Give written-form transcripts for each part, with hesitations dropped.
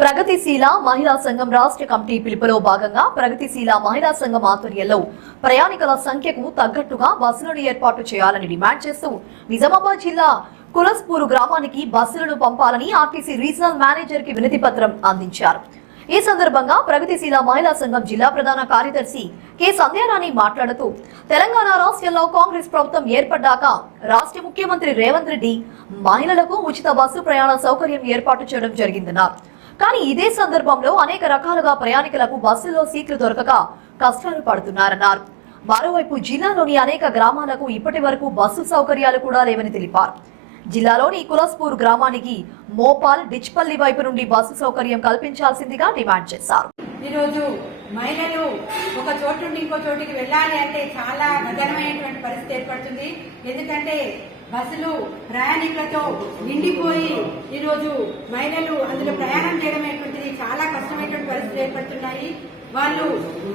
ప్రగతిశీల మహిళా సంఘం రాష్ట్ర కమిటీ పిలుపులో భాగంగా ప్రగతిశీల మహిళా సంఘం ఆధ్వర్యంలో ప్రయాణికుల సంఖ్యకు తగ్గట్టుగా బస్సులను ఏర్పాటు చేయాలని డిమాండ్ చేస్తూ నిజామాబాద్ జిల్లా కులస్పూరు గ్రామానికి బస్సులను పంపాలని ఆర్టీసీ రీజనల్ మేనేజర్ కి వినతి పత్రం అందించారు. ఈ సందర్భంగా ప్రగతిశీల మహిళా సంఘం జిల్లా ప్రధాన కార్యదర్శి కె సంధ్యారాణి మాట్లాడుతూ తెలంగాణ రాష్ట్రంలో కాంగ్రెస్ ప్రభుత్వం ఏర్పడ్డాక రాష్ట్ర ముఖ్యమంత్రి రేవంత్ రెడ్డి మహిళలకు ఉచిత బస్సు ప్రయాణ సౌకర్యం ఏర్పాటు చేయడం జరిగిందన్నారు. కానీ ఇదే సందర్భంలో అనేక రకాలుగా ప్రయాణికులకు బస్సులో సీట్లు దొరకక కష్టాలు పడుతున్నారన్నారు. మరోవైపు జిల్లాలోని అనేక గ్రామాలకు ఇప్పటి వరకు బస్సు సౌకర్యాలు కూడా లేవని తెలిపారు. జిల్లాలోని కులస్పూర్ గ్రామానికి మోపాల్ డిచ్పల్లి వైపు నుండి బస్సు సౌకర్యం కల్పించాల్సిందిగా డిమాండ్ చేశారు. ఈరోజు మహిళలు ఒక చోటు నుండి ఇంకో చోటుకి వెళ్ళాలి అంటే చాలా గగనమైనటువంటి పరిస్థితి ఏర్పడుతుంది. ఎందుకంటే బస్సులు ప్రయాణికులతో నిండిపోయి ఈరోజు మహిళలు అందులో ప్రయాణం చేయడం అనేటువంటిది చాలా కష్టమైనటువంటి పరిస్థితులు ఏర్పడుతున్నాయి. వాళ్ళు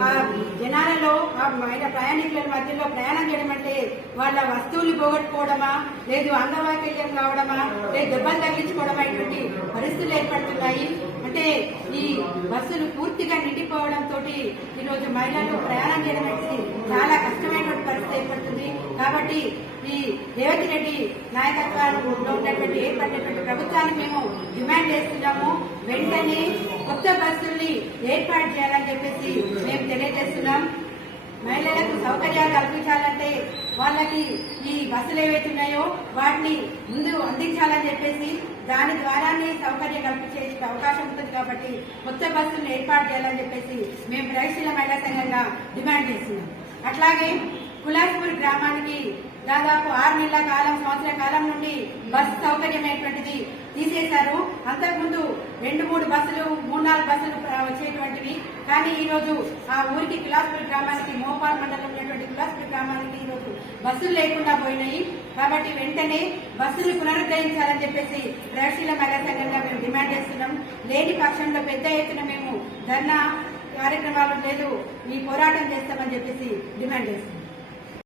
ఆ జనాలలో ఆ మహిళ ప్రయాణికుల మధ్యలో ప్రయాణం చేయడం అంటే వాళ్ళ వస్తువులు పోగొట్టుకోవడమా, లేదు అంగవైకల్యం రావడమా, లేదు దెబ్బలు తగ్గించుకోవడమా ఇటువంటి పరిస్థితులు ఏర్పడుతున్నాయి. అంటే ఈ బస్సులు పూర్తిగా నిండిపోవడంతో ఈరోజు మహిళలు ప్రయాణం చేయడం అనేది చాలా కష్టమైనటువంటి పరిస్థితి ఏర్పడుతుంది. కాబట్టి ఈ రేవంత్ రెడ్డి నాయకత్వంలో ఉన్నటువంటి ఏర్పడినటువంటి ప్రభుత్వాన్ని మేము డిమాండ్ చేస్తున్నాము. వెంటనే కొత్త బస్సుల్ని ఏర్పాటు చేయాలని చెప్పేసి మేము తెలియజేస్తున్నాం. మహిళలకు సౌకర్యాలు కల్పించాలంటే వాళ్ళకి ఈ బస్సులు ఏవైతున్నాయో వాటిని ముందు అందించాలని చెప్పేసి దాని ద్వారానే సౌకర్యం కల్పించే అవకాశం ఉంటుంది. కాబట్టి కొత్త బస్సులను ఏర్పాటు చేయాలని చెప్పేసి మేము ప్రగతిశీల మహిళా సంఘంగా డిమాండ్ చేస్తున్నాం. అట్లాగే కులాస్పూర్ గ్రామానికి దాదాపు 6 నెలల కాలం, సంవత్సర కాలం నుండి బస్సు సౌకర్యం అనేటువంటిది తీసేశారు. అంతకుముందు 2-3 బస్సులు, 3-4 బస్సులు వచ్చేటువంటివి. కానీ ఈ రోజు ఆ ఊరికి కులాస్పూర్ గ్రామానికి, మోపాల్ మండలం ఉన్నటువంటి కులాస్పూర్ గ్రామానికి ఈ రోజు బస్సులు లేకుండా పోయినాయి. కాబట్టి వెంటనే బస్సులు పునరుద్ధరించాలని చెప్పేసి ప్రగతిశీల మహిళా సంఘంగా మేము డిమాండ్ చేస్తున్నాం. లేని పక్షంలో పెద్ద ఎత్తున మేము ధర్నా కార్యక్రమాలు లేదు ఈ పోరాటం చేస్తామని చెప్పేసి డిమాండ్ చేస్తున్నాం.